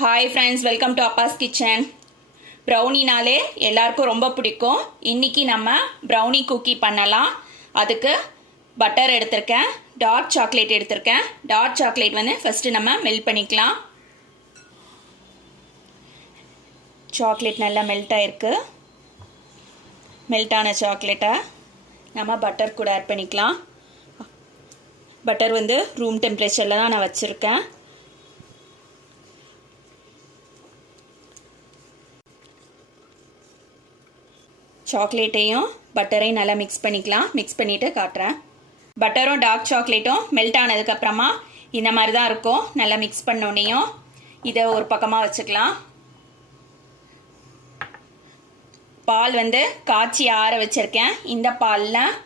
Hi friends, welcome to Abbas kitchen. ப்ரௌனினாலே எல்லாருக்கும் ரொம்ப பிடிக்கும். இன்றைக்கி நம்ம ப்ரௌனி குக்கி பண்ணலாம். அதுக்கு பட்டர் எடுத்திருக்கேன், டார்க் சாக்லேட் எடுத்திருக்கேன். டார்க் சாக்லேட் வந்து ஃபஸ்ட்டு நம்ம மெல்ட் பண்ணிக்கலாம். சாக்லேட் நல்லா மெல்ட் ஆகிருக்கு. மெல்ட்டான சாக்லேட்டை நம்ம பட்டர் கூட ஆட் பண்ணிக்கலாம். பட்டர் வந்து ரூம் டெம்பரேச்சரில் தான் நான் வச்சுருக்கேன். சாக்லேட்டையும் பட்டரையும் நல்லா மிக்ஸ் பண்ணிக்கலாம். மிக்ஸ் பண்ணிவிட்டு காட்டுறேன். பட்டரும் டார்க் சாக்லேட்டும் மெல்ட் ஆனதுக்கப்புறமா இந்த மாதிரி தான் இருக்கும். நல்லா மிக்ஸ் பண்ணோன்னையும் இதை ஒரு பக்கமாக வச்சுக்கலாம். பால் வந்து காய்ச்சி ஆற வச்சுருக்கேன். இந்த பாலில்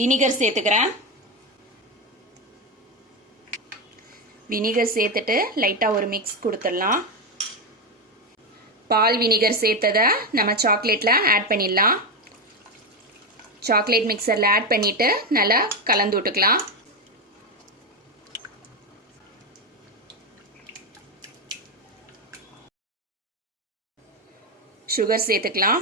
வினிகர் சேர்த்துக்கிறேன். வினிகர் சேர்த்துட்டு லைட்டாக ஒரு மிக்ஸ் கொடுத்துடலாம். பால் வினிகர் சேர்த்ததை நம்ம சாக்லேட்டில் ஆட் பண்ணிடலாம். சாக்லேட் மிக்சரில் ஆட் பண்ணிவிட்டு நல்லா கலந்து விட்டுக்கலாம். சுகர் சேர்த்துக்கலாம்.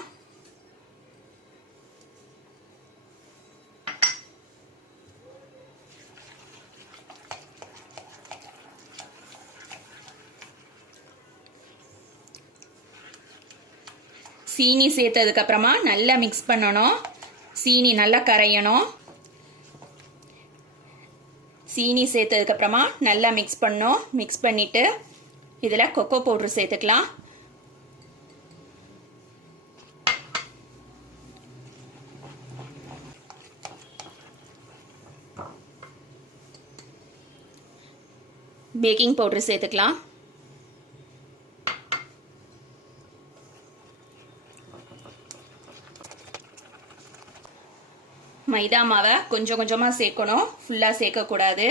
சீனி சேர்த்ததுக்கப்புறமா நல்லா மிக்ஸ் பண்ணணும். சீனி நல்லா கரையணும். சீனி சேர்த்ததுக்கப்புறமா நல்லா மிக்ஸ் பண்ணணும். மிக்ஸ் பண்ணிவிட்டு இதில் கொக்கோ பவுட்ரு சேர்த்துக்கலாம். பேக்கிங் பவுட்ரு சேர்த்துக்கலாம். மைதா மாவை கொஞ்சம் கொஞ்சமாக சேர்க்கணும், ஃபுல்லாக சேர்க்கக்கூடாது.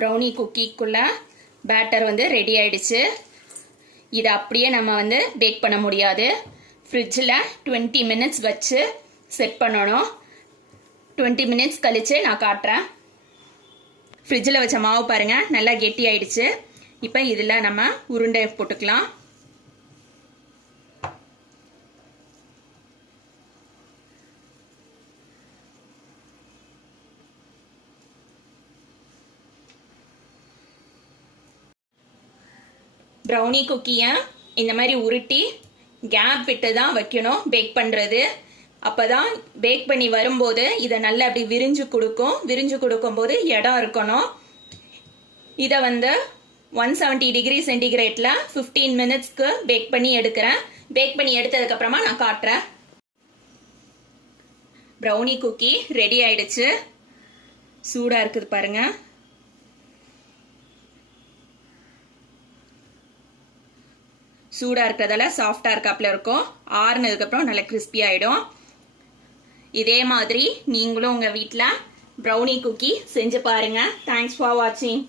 ப்ரௌனி குக்கிக்குள்ள பேட்டர் வந்து ரெடி ஆயிடுச்சு. இதை அப்படியே நம்ம வந்து பேக் பண்ண முடியாது. ஃப்ரிட்ஜில் 20 மினிட்ஸ் வச்சு செட் பண்ணணும். 20 மினிட்ஸ் கழித்து நான் காட்டுறேன். ஃப்ரிட்ஜில் வச்ச மாவு பாருங்கள், நல்லா கெட்டி ஆயிடுச்சு. இப்போ இதில் நம்ம உருண்டை போட்டுக்கலாம். ப்ரௌனி குக்கியை இந்த மாதிரி உருட்டி கேப் விட்டு தான் வைக்கணும் பேக் பண்ணுறது. அப்போ தான் பேக் பண்ணி வரும்போது இதை நல்லா அப்படி விரிஞ்சு கொடுக்கும். விரிஞ்சு கொடுக்கும்போது இடம் இருக்கணும். இதை வந்து 170 டிகிரி சென்டிகிரேட்டில் 15 மினிட்ஸ்க்கு பேக் பண்ணி எடுக்கிறேன். பேக் பண்ணி எடுத்ததுக்கப்புறமா நான் காட்டுறேன். ப்ரௌனி குக்கி ரெடி ஆயிடுச்சு. சூடாக இருக்குது பாருங்கள். சூடாக இருக்கிறதால சாஃப்டாக இருக்காப்புல இருக்கும். ஆறுனதுக்கப்புறம் நல்லா கிறிஸ்பி ஆகிடும். இதே மாதிரி நீங்களும் உங்கள் வீட்டில் ப்ரௌனி குக்கி செஞ்சு பாருங்கள். தேங்க்ஸ் ஃபார் வாட்சிங்.